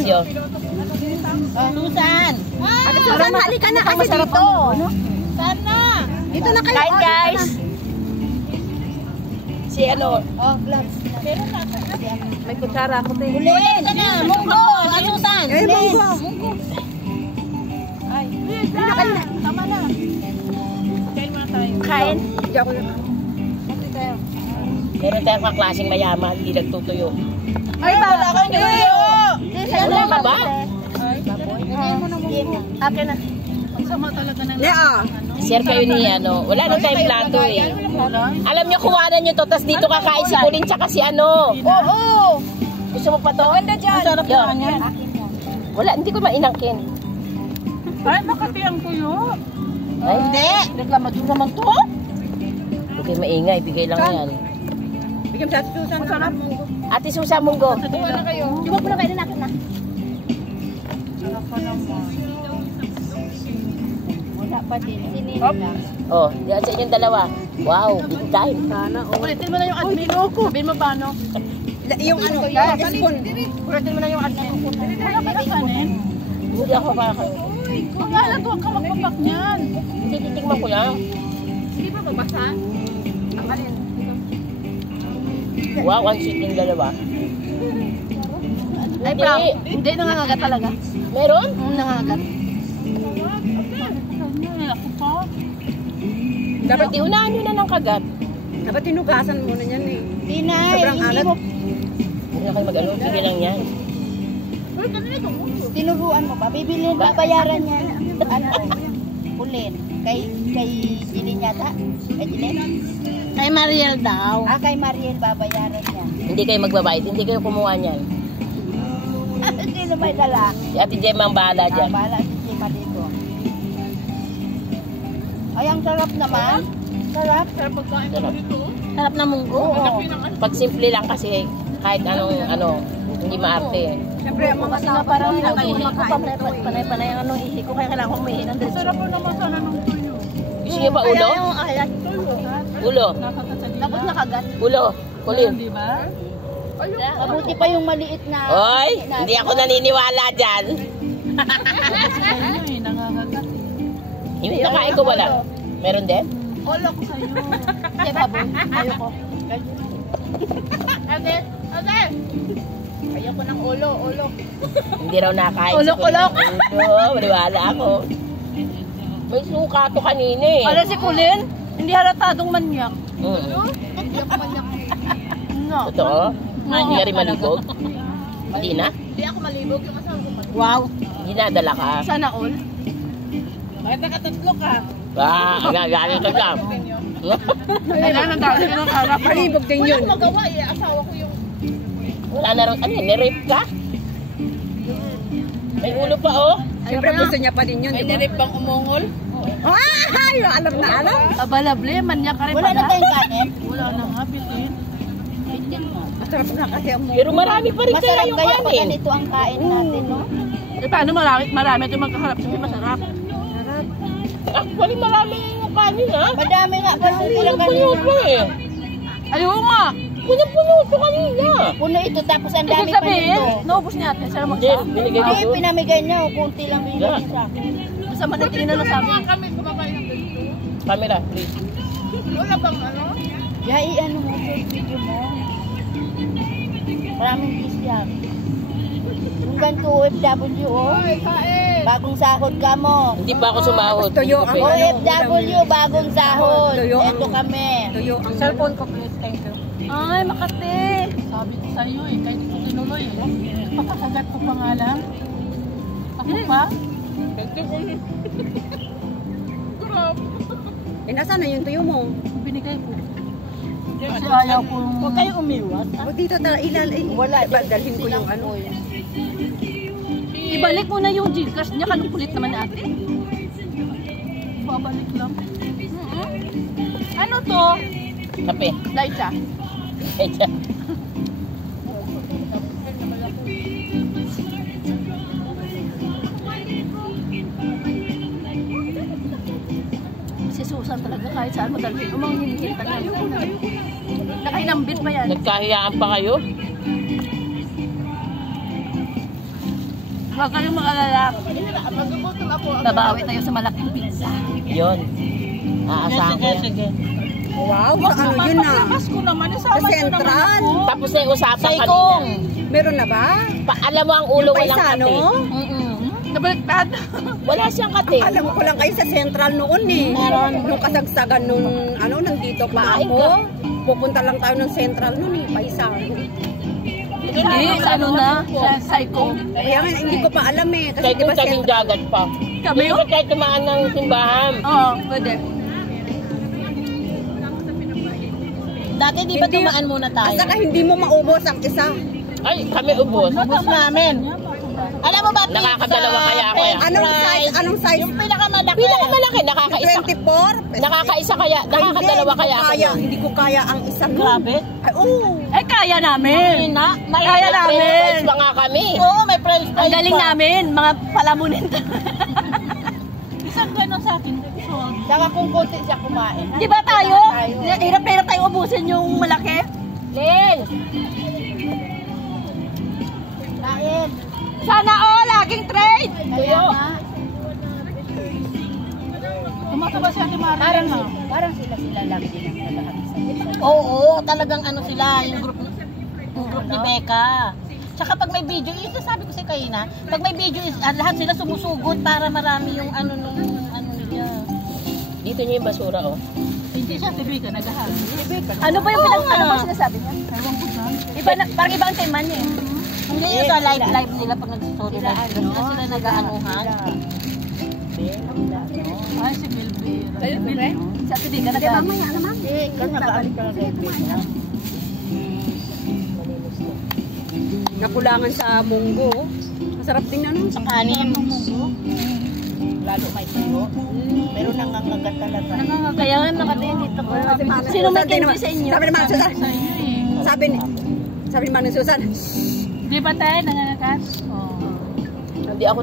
Patricio. Susan. Susan, halika na kasi dito. Sana. Dito na kayo. Kain guys. Si ano? Oh, gloves. May kutsara ako tayo. Ulin ka na. Munggo. Susan. Eh, munggo. Ay. Tama na. Kain muna tayo. Kain. Hindi ako lang. Meron tayong kaklaseng mayaman, hindi nagtutuyo. Ay, wala kang tuyo. Wala ka ba? Akin na. Ang sama talaga ng... Share kayo ni ano. Wala nang tayong plato eh. Alam niyo, kuwanan niyo to, tas dito kakain si Kulin tsaka si ano. Oo. Gusto mo pa to? Ganda dyan. Masarap na yan. Wala, hindi ko mainangkin. Ay, makati ang tuyo. Ay, hindi. Reklamador naman to. okay, maingay. Bigay lang yan. Bigyan sa Susan. Masarap. Ate Susa Munggo. Kuha na kayo. Di ba po na kayo na na? Wala pa din. Sinila. Oh, diyan sa inyong dalawa. Wow, big time. Sana. Ulitin mo na yung admin. Sabihin mo paano? Yung ano, spoon. Ulitin mo na yung admin. Wala ka na kanin. Hindi ako makakain. Kung huwag ka magpapak niyan. Hindi, titikman ko lang. Hindi ba mabasa? Akalin. Wow, ang sweet yung dalawa. Ay, prank. Hindi, nangangagat talaga. Meron? Nangangagat. Ako pa. Dapat iunahan nyo na ng kagat. Dapat tinugasan muna yan eh. Hindi na. Sobrang alat. Hindi na kayo mag-ano. Sige lang yan. Tinuruan mo ba? Bibilin, babayaran niya. Ano? Ulin. Kay Jilin yata? Kay Jilin? Kay Mariel daw. Ah, kay Mariel babayaran niya. Hindi kayo magbabayad. Hindi kayo kumuha niyan. Sino may dala? Si Ate Gemma ang bahala dyan. Bahala si Gemma dito. Ay, ang sarap naman. Sarap. Sarap pagkain mo dito. Sarap na munggo. Oo. Pag simple lang kasi kahit anong ano, hindi maarte. Siyempre, ang mga Kasi nga parang nag-ihi ko panay-panay ang ano ihi ko. Kaya kailangan kong umihi ng diretso. Sarap po naman sana ng tuyo. Gusto niyo ba ulo? Ulo. Tapos nakagat. Ulo. Kulin. Di ba? Mabuti pa yung maliit na... Oy, hindi ako naniniwala dyan. Hindi nakain ko wala. Meron din? Ulo ko sa'yo. Hindi, baboy. Ayoko. Ate! Ate! Ayoko ng ulo. Hindi raw nakain. Ulok-ulok. Ulo, maniwala ako. May suka to kanina eh. Alam si Kulin, hindi halatadong manyak. Hindi ako manyak. No. Totoo? Hindi ka rin malibog? Hindi na? Hindi ako malibog. Yung asawa ko malibog. Wow. Hindi nadala ka? Sana all. Bakit nakatatlo ka? Gagaling ka dyan. Ay, nadali ka ng harap. malibog din yun. Wala ko magawa eh. Asawa ko yung... Wala na rin, ano, nirape ka? May ulo pa oh. Siyempre gusto niya pa din yun. May nirip bang umungol? Ay, alam na alam. Kabalable, manyak ka rin pala. Wala na tayong kanin? Wala na nga, bitin. Masarap na kasi ang Pero marami pa rin kaya yung Masarap kaya pag kanin. ganito ang kain natin, no? Eh, paano marami ito magkaharap? Sabi masarap. Actually, marami yung kanin ha. Madami nga. Puno pa eh. Ayaw nga. Puno ito kanina. Puno ito, tapos ang dami pa nito. Naubos niya natin. Sarap Hindi, binigay ko Hindi, doon. pinamigay niya. Kunti lang binigay niya sa akin. Basta manatingin na sa akin. Kami kumakain ng ganito. Camera, please. Wala bang ano? Yai, ano mo, video mo. Maraming kiss yan. Yung ganito OFW, oh. Bagong sahod ka mo. Hindi pa ako sumahod. Tuyo ang OFW, bagong sahod. Tuyo ang- Ito kami. tuyo ang cellphone ko, please. Thank you. Ay, Makati. Sabi ko sa'yo eh, kahit ko tinuloy eh. Pakakagat ko pa nga lang. Ako pa? Eh, nasaan na yung tuyo mo? Binigay ko. Kasi ayaw ko. Huwag kayo umiwas. O dito Wala. dalhin ko yung ano. Ibalik mo na yung Gcash niya. Kalukulit naman ate. Babalik lang. Ano to? Kape. Laita. Si Susan talaga kahit saan madalhin. Umanghingi talaga. Nakainambit pa yan. Nagkahiyaan pa kayo? Huwag kayong mag-alala. Babawi tayo sa malaking pizza. Yun. Aasahan ko yan. Wow, sa ano yun na? Sa Central. Tapos na yung usapan kanina. Meron na ba? Alam mo ang ulo Yung walang paisano? kate. Nabaliktad. Wala siyang kate. Alam ko lang kayo sa Central noon eh. Nung kasagsagan nung ano, nandito pa ako. Pupunta lang tayo ng Central noon eh, paisano. Hindi, sa ano na? Sa Psycho. Kaya nga, hindi ko pa alam eh. Kasi Kahit diba kung kaming Central? dagat pa. Kami Hindi ko kahit tumaan ng simbahan. Oo, pwede. Dati di ba tumaan muna tayo? At saka hindi mo maubos ang isa. Ay, kami ubos. Ubus namin. Alam mo ba, pizza? Nakakadalawa kaya ako yan. Anong size? Anong size? Yung pinakamalaki. Pinakamalaki, nakakaisa. 24? Nakakaisa kaya, nakakadalawa kaya ako. Hindi ko kaya ang isang. Grabe. Ay, oo. Ay, kaya namin. May Kaya french namin. fries pa nga kami. Oo, may french fries. Ang galing namin, mga palamunin. Isang gano'n sa akin. Saka kung konti siya kumain. Di ba tayo? Hirap na hirap tayo ubusin yung malaki. Len! Kain. Sana all, laging trade. Tuyo! Tumataba si Ate Maria. Parang sila lang din ang nakakisa. Oo, talagang ano sila, yung group ni Becca. Tsaka pag may video, ito sabi ko si Kaina, pag may video, lahat sila sumusugod para marami yung ano nung ano niya. Dito niyo yung basura, oh. Hindi siya si Becca, naghahabi. Ano ba yung ano ba sinasabi niya? Iba na, parang ibang tema niya. Hindi yun sa live nila pag nag-story live. Kasi sila nag-aanuhan. Ay, si Bilbir. Sa Ate Diga, mamaya naman. Nag-aalik ka lang kay Becca. Nakulangan sa munggo. Masarap din na nun. Sa kanin. Lalo may tuyo. Pero nangangagat talaga. Kaya nga nakatingin dito ko. Sino may candy sa inyo? Sabi ni Mang Susan. Sabi ni Mang Susan. Di ba tayo nangangagat? Hindi ako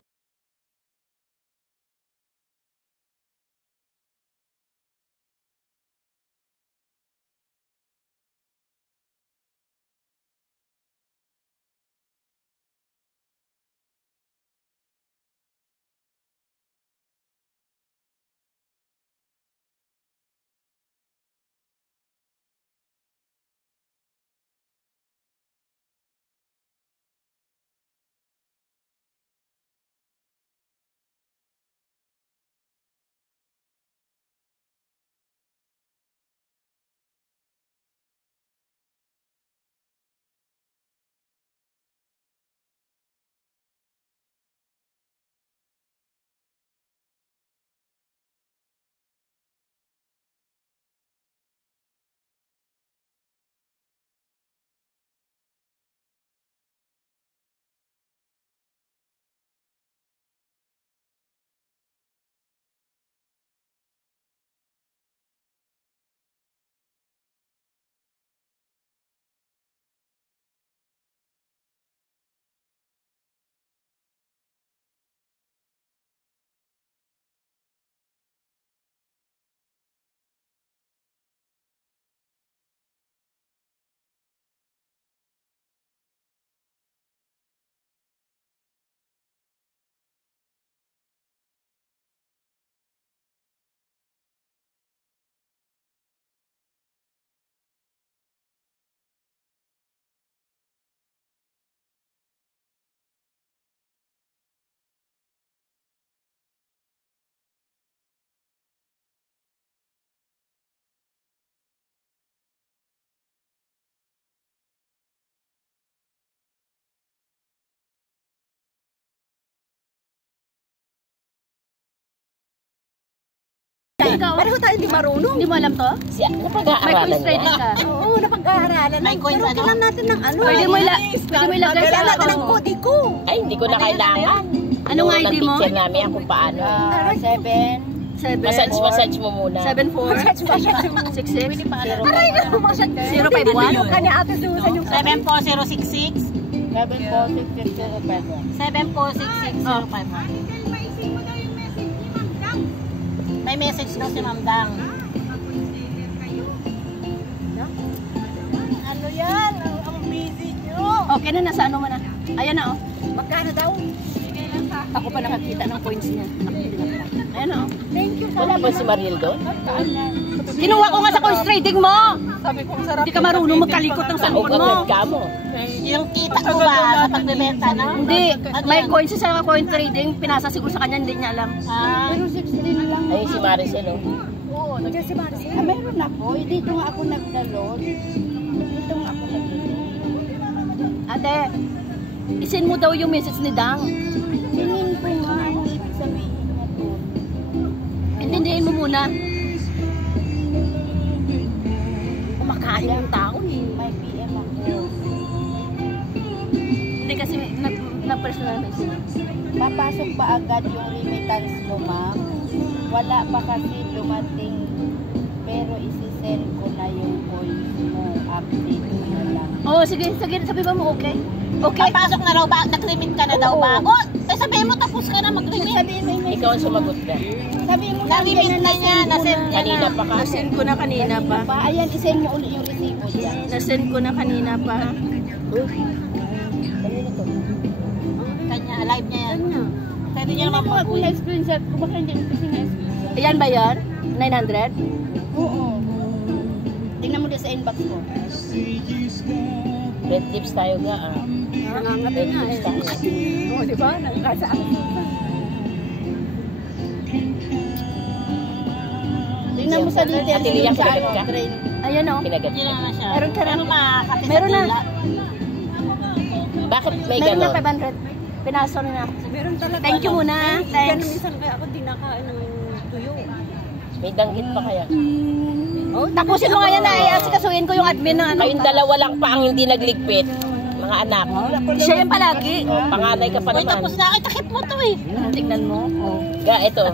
Pareho tayo hindi marunong. Hindi mo alam to? siya, napag-aaralan niya. ka? Oo, napag-aaralan. May coins Pero ano? kailangan natin ng ano. Pwede mo ilagay sa Kailangan natin ng kodi ko. Ay, hindi ko na kailangan. Anong Ano ID mo? teacher namin yan kung paano. 7. Massage mo muna. 74. 66. Aray na, 051. Kanya Ate Susan yung 74066. 7466051. May message daw si Ma'am Dang. Ano yan? Ang busy nyo. Okay na, nasa ano mo na. Ayan na oh. Magkano daw? Sige. Ako pa nakakita ng points niya. Ayan o. Thank you. Wala ba si Mariel doon? Kinuha ko nga sa coins trading mo. Sabi ko, sarap. Hindi ka marunong magkalikot ng cellphone mo. Agad ka mo. Yung kita mo ba sa pagbebenta na? Hindi. May coins sa coin trading. Pinasa siguro sa kanya. Hindi niya alam. Pero 16 lang. Ay, si Maricel, oh. Oo, si Maricel. Meron ako. Dito nga ako nagdalot. Dito nga ako nagdalot. Ate, isin mo daw yung message ni Dang. Tingin ko nga ano ibig sabihin niya doon. Intindihin mo muna. Kumakain yung tao eh. May PM ako. Hindi kasi na-personal message. Papasok ba agad yung remittance mo, ma'am? Wala pa kasi dumating. Pero isi-send ko na yung coins mo. Update mo na lang. Oo, sige. Sabi ba mo okay? Okay. Papasok na raw ba? Nag-remit ka na daw ba? O, sabihin mo tapos ka na mag-remit. Sabihin mo yun. Ikaw ang sumagot ka. Sabihin mo na-remit na niya. Nasend niya Kanina na. pa ka. Nasend ko na kanina pa. Ayan, isend mo ulit yung resibo niya. Nasend ko na kanina pa. Kanina to. Kanya, live niya yan. Pwede niya naman Kung mag-uwi. na-screenshot ko, baka hindi mo kasi na-screenshot. Ayan ba yan? 900? Oo. Tingnan mo din sa inbox ko. Red tips tayo ga, ah. Nangangabi Red nga tips eh. tayo. Oo, di ba? Nakakasaan. Tingnan mo sa details Ate Lilia, yung sa kinagat ka? train. Ayan o. Kinagat Yun ka. na siya. Meron ka na. Ano makakapit sa Meron na. dila? Bakit may Meron na ganon? 500. Pinaso na. Meron talaga. Thank you muna. Kaya Thanks. minsan kaya ako di nakain ng tuyo. May danggit pa kaya? Tapusin mo nga yan na asikasuhin ko yung admin ng ano. Kayong dalawa lang pa ang hindi nagligpit. Mga anak. Siya yung palagi. Oh, panganay ka pa Uy, tapos naman. na. Ay, takip mo to eh. Tingnan mo. Oh. Ga, ito.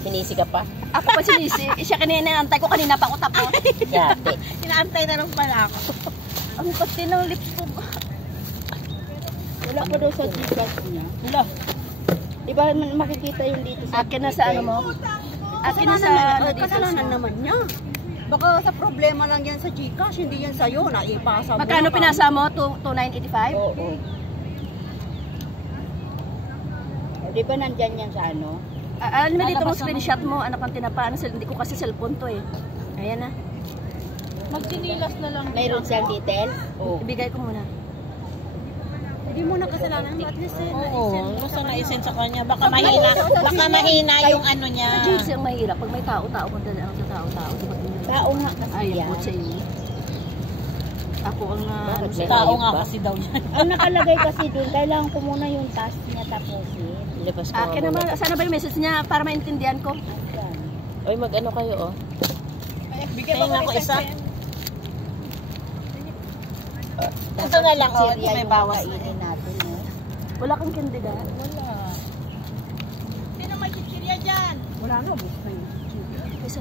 Sinisi ka pa. Ako pa sinisi. Siya kanina antay ko kanina pa ako tapos. Gati. Inaantay na lang pala ako. Ang pati ng lips ko. Wala pa daw sa Gcash niya. Wala. Di ba makikita yung dito sa Akin na sa ano mo? Akin na sa ano dito. Kasalanan naman niya. Baka sa problema lang yan sa Gcash, hindi yan sa'yo. Naipasa mo. Magkano pinasa mo? 2,985? Oo. Di ba nandyan yan sa ano? Alam mo dito mo screenshot mo. Ano kang tinapaan? Hindi ko kasi cellphone to eh. Ayan na. Magtinilas na lang. Mayroon siyang details? Oo. Ibigay ko muna. Hindi mo na kasalanan. At least eh, Oo. Gusto na isend sa kanya. Baka mahina yung ano niya. Sa GC ang mahirap. Pag may tao-tao, kung dala ang tao-tao. Tao nga kasi Ay, yan. po sa inyo. Ako ang Bakit may Tao hayop nga ba? kasi daw yan. Ang nakalagay kasi doon, kailangan ko muna yung task niya tapusin. Ilabas ko. Akin naman, sana ba yung message niya para maintindihan ko? Oy, mag-ano kayo, oh. Tingnan ko isa. Ito na lang, oh. Ito may bawas. Kainin natin, eh. Wala kang kandidat? Wala. Sino may chichirya dyan? Wala na, ubus na yun. Isa.